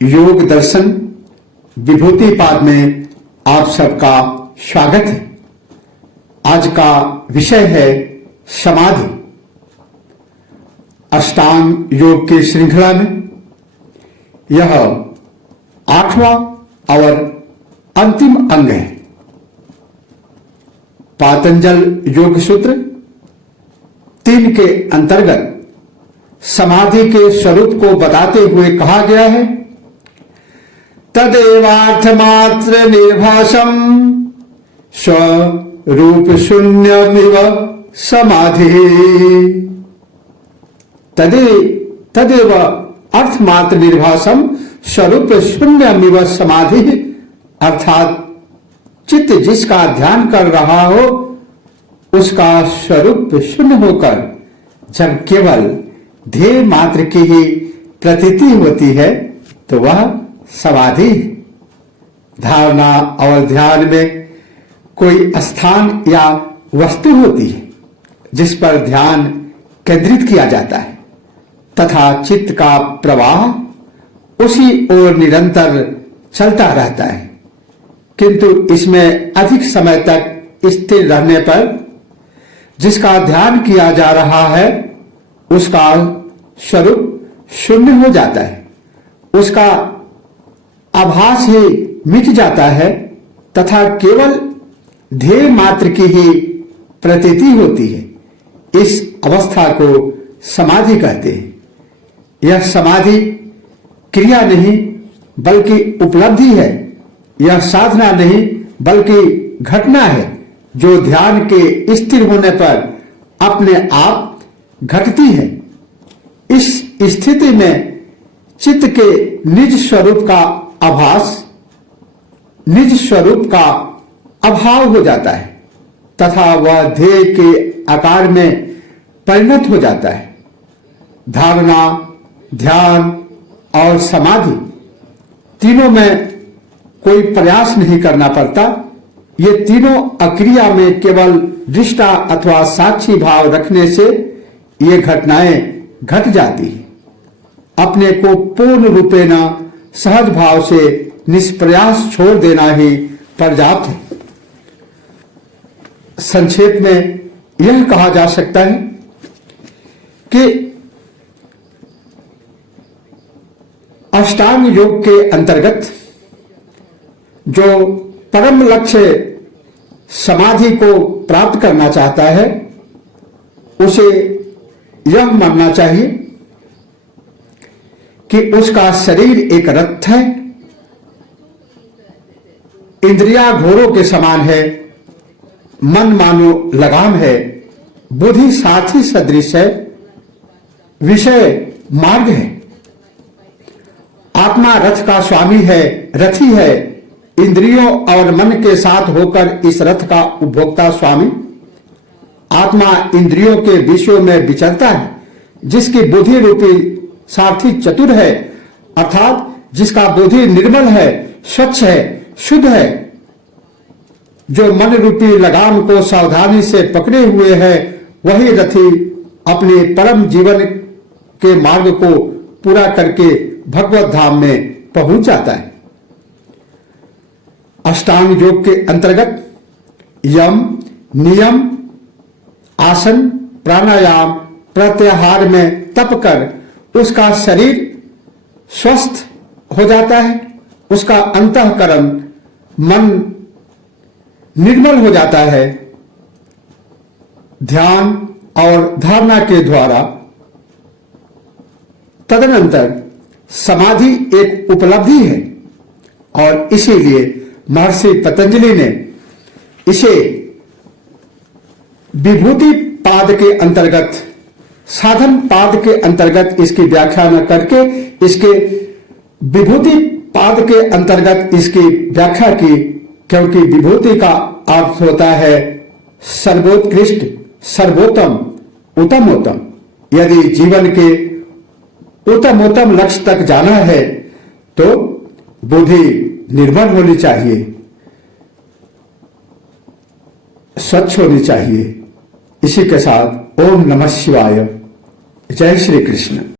योग दर्शन विभूति पाद में आप सबका स्वागत है। आज का विषय है समाधि। अष्टांग योग की श्रृंखला में यह 8वां और अंतिम अंग है। पातंजल योग सूत्र 3 के अंतर्गत समाधि के स्वरूप को बताते हुए कहा गया है, तदेवार्थ मात्र निर्भासम स्वरूप शून्यमिव समाधि। तदेव अर्थ मात्र निर्भासम स्वरूप शून्यमिव समाधि, अर्थात चित्त जिसका ध्यान कर रहा हो उसका स्वरूप शून्य होकर जब केवल ध्येय मात्र की ही प्रतीति होती है तो वह समाधि। धारणा और ध्यान में कोई स्थान या वस्तु होती है जिस पर ध्यान केंद्रित किया जाता है तथा चित्त का प्रवाह उसी ओर निरंतर चलता रहता है, किंतु इसमें अधिक समय तक स्थिर रहने पर जिसका ध्यान किया जा रहा है उसका स्वरूप शून्य हो जाता है, उसका आभास ही मिट जाता है तथा केवल ध्येय मात्र की ही प्रतीति होती है। इस अवस्था को समाधि कहते हैं। यह समाधि क्रिया नहीं बल्कि उपलब्धि है। यह साधना नहीं बल्कि घटना है जो ध्यान के स्थिर होने पर अपने आप घटती है। इस स्थिति में चित्त के निज स्वरूप का आभास, निज स्वरूप का अभाव हो जाता है तथा वह ध्येय के आकार में परिणत हो जाता है। धारणा, ध्यान और समाधि तीनों में कोई प्रयास नहीं करना पड़ता। ये तीनों अक्रिया में केवल दृष्टा अथवा साक्षी भाव रखने से ये घटनाएं घट जाती है। अपने को पूर्ण रूपेण सहज भाव से निष्प्रयास छोड़ देना ही पर्याप्त है। संक्षेप में यह कहा जा सकता है कि अष्टांग योग के अंतर्गत जो परम लक्ष्य समाधि को प्राप्त करना चाहता है उसे यह मानना चाहिए कि उसका शरीर एक रथ है, इंद्रियां घोड़ों के समान है, मन मानो लगाम है, बुद्धि साथी सदृश है, विषय मार्ग है, आत्मा रथ का स्वामी है, रथी है, इंद्रियों और मन के साथ होकर इस रथ का उपभोक्ता स्वामी। आत्मा इंद्रियों के विषयों में विचरता है, जिसकी बुद्धि रूपी सारथी चतुर है, अर्थात जिसका बुद्धि निर्मल है, स्वच्छ है, शुद्ध है, जो मन रूपी लगाम को सावधानी से पकड़े हुए है, वही रथी अपने परम जीवन के मार्ग को पूरा करके भगवत धाम में पहुंच जाता है। अष्टांग योग के अंतर्गत यम, नियम, आसन, प्राणायाम, प्रत्याहार में तप कर उसका शरीर स्वस्थ हो जाता है, उसका अंतःकरण मन निर्मल हो जाता है। ध्यान और धारणा के द्वारा तदनंतर समाधि एक उपलब्धि है और इसीलिए महर्षि पतंजलि ने इसे विभूति पाद के अंतर्गत, साधन पाद के अंतर्गत इसकी व्याख्या न करके इसके विभूति पाद के अंतर्गत इसकी व्याख्या की, क्योंकि विभूति का अर्थ होता है सर्वोत्कृष्ट, सर्वोत्तम, उत्तमोत्तम। यदि जीवन के उत्तमोत्तम लक्ष्य तक जाना है तो बुद्धि निर्मल होनी चाहिए, स्वच्छ होनी चाहिए। इसी के साथ ओम नमः शिवाय। जय श्री कृष्ण।